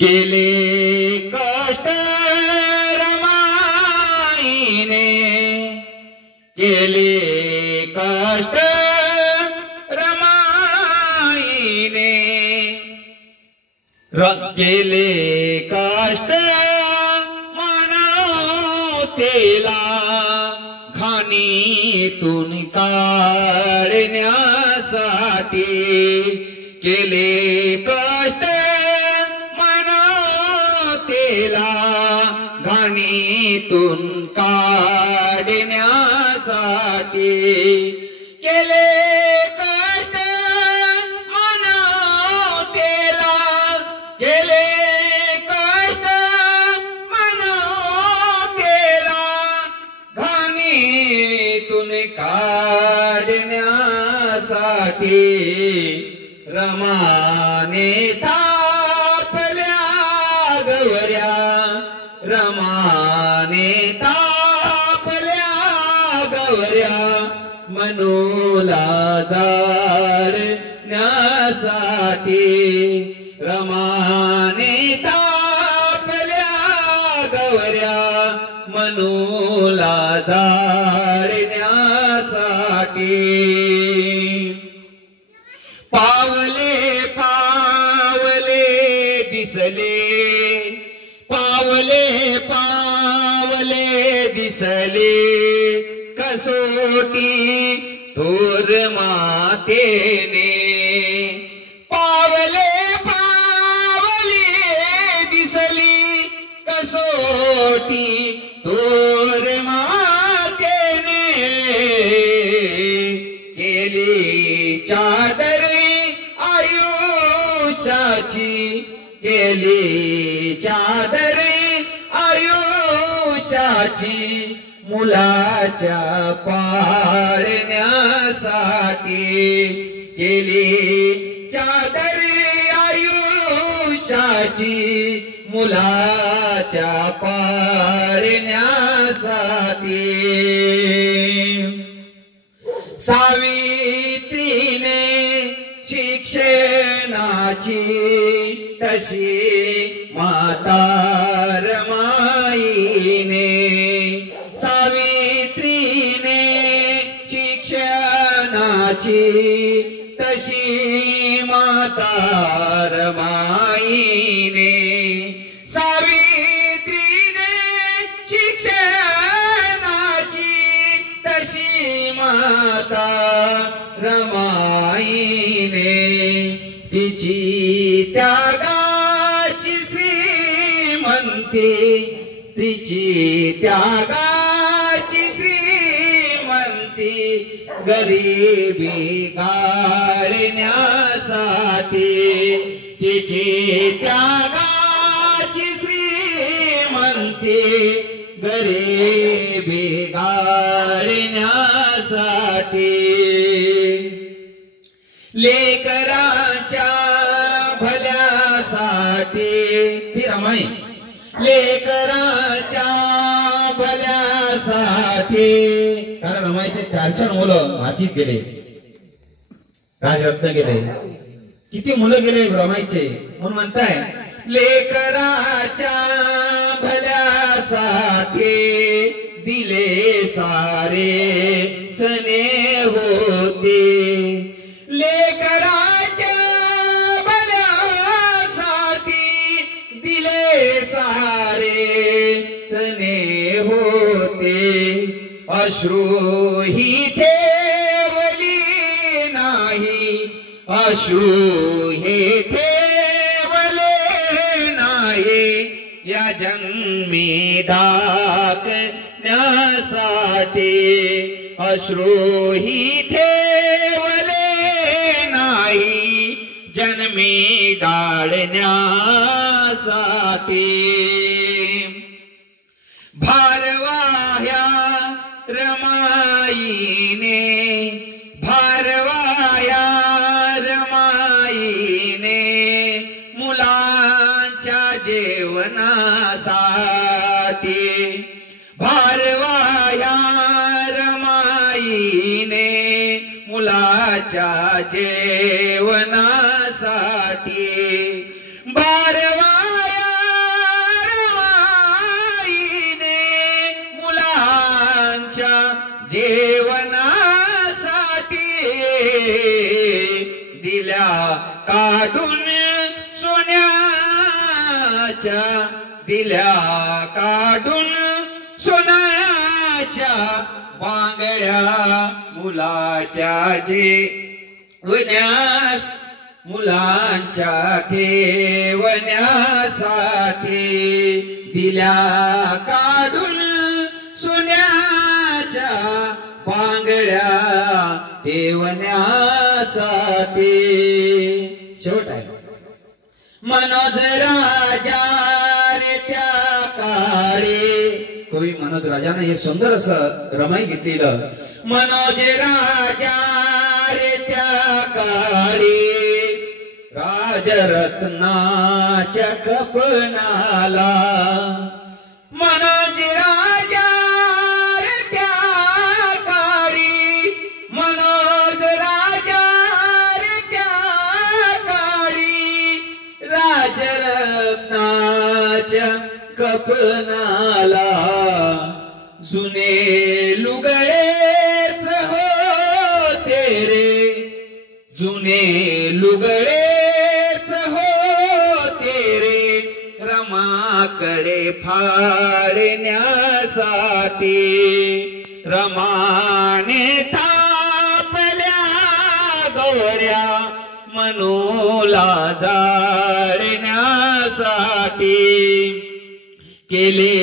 केले कष्ट रमाईने, केले कष्ट रमाईने, केले कष्ट मानवतेला घाणीतून काढण्यासाठी, केले कष्ट मानवतेला घाणीतून काढण्यासाठी, केले कष्ट मानवतेला, केले कष्ट मानवतेला घाणीतून काढण्यासाठी, रमाने तापल्या गवऱ्या, रमाने तापल्या गवऱ्या मनूला जाळण्यासाठी, रमाने तापल्या गवऱ्या मनूला जाळण्यासाठी, पावले पावले दिसले, पावले पावले दिसले कसोटी थोर मातेने, पावले पावले दिसली कसोटी थोर मातेने, केली चादर आयुष्याची, केली चादर आयुष्याची मुलाच्या पाळण्यासाठी, केली चादर आयुष्याची मुलाच्या पाळण्यासाठी, सावित्रीने शिक्षणाची तशी माता रमाईने, सावित्रीने शिक्षणाची तशी माता रमाईने, सावित्रीने शिक्षणाची तशी माता रमाईने, तिची त्यागाची श्रीमंती, तिची त्यागाची श्रीमंती गरिबी गाळण्यासाठी, तिची त्यागाची श्रीमंती गरिबी गाळण्यासाठी, लेकराच्या भल्यासाठी, ती रमाई लेकराच्या भल्यासाठी, कारण रमाईचे 4 मुलं हातीत गेले, राजरत्न गेले, किती मुलं गेले रमाईचे, म्हणून म्हणताय लेकराच्या भल्यासाठी दिले सारे चणे होते, लेकराच्या भल्यासाठी दिले सारे चणे होते, अश्रूही ठेवली नाही, अश्रू हे ठेवले नाही, या जन्मी दाखण्यासाठी, अश्रूही ठेवले नाही, जन्मी डाळण्यासाठी, भारवाह्या रमाईने, भारवाया रमाईने मुलांच्या जेवणासाठी, भारवाया रमाईने मुलाच्या जेवणासाठी, भारवाया दिल्या काढून सोन्याच्या बांगड्या मुलाच्या जेवण्यास मुलांच्या ठेवण्यासाठी दिल्या काढून सोन्याच्या बांगड्या ठेवण्यासाठी. शेवट आहे मनोज राजा रे त्या काळी. कवी मनोज राजाने हे सुंदर असं रमाई घेतलेलं. मनोज राजा रे त्या काळी राजरत्नाच्या कपनाला. मनोज राजा रे त्या काळी मनोज राजा रे त्या काळी राजरत्नाच्या कपनाला जुने लुगडेच होते रे जुने लुगडेच होते रे रमाकडे फाडण्यासाठी. रमाने थापल्या गौऱ्या मनोला जाळण्यासाठी. केले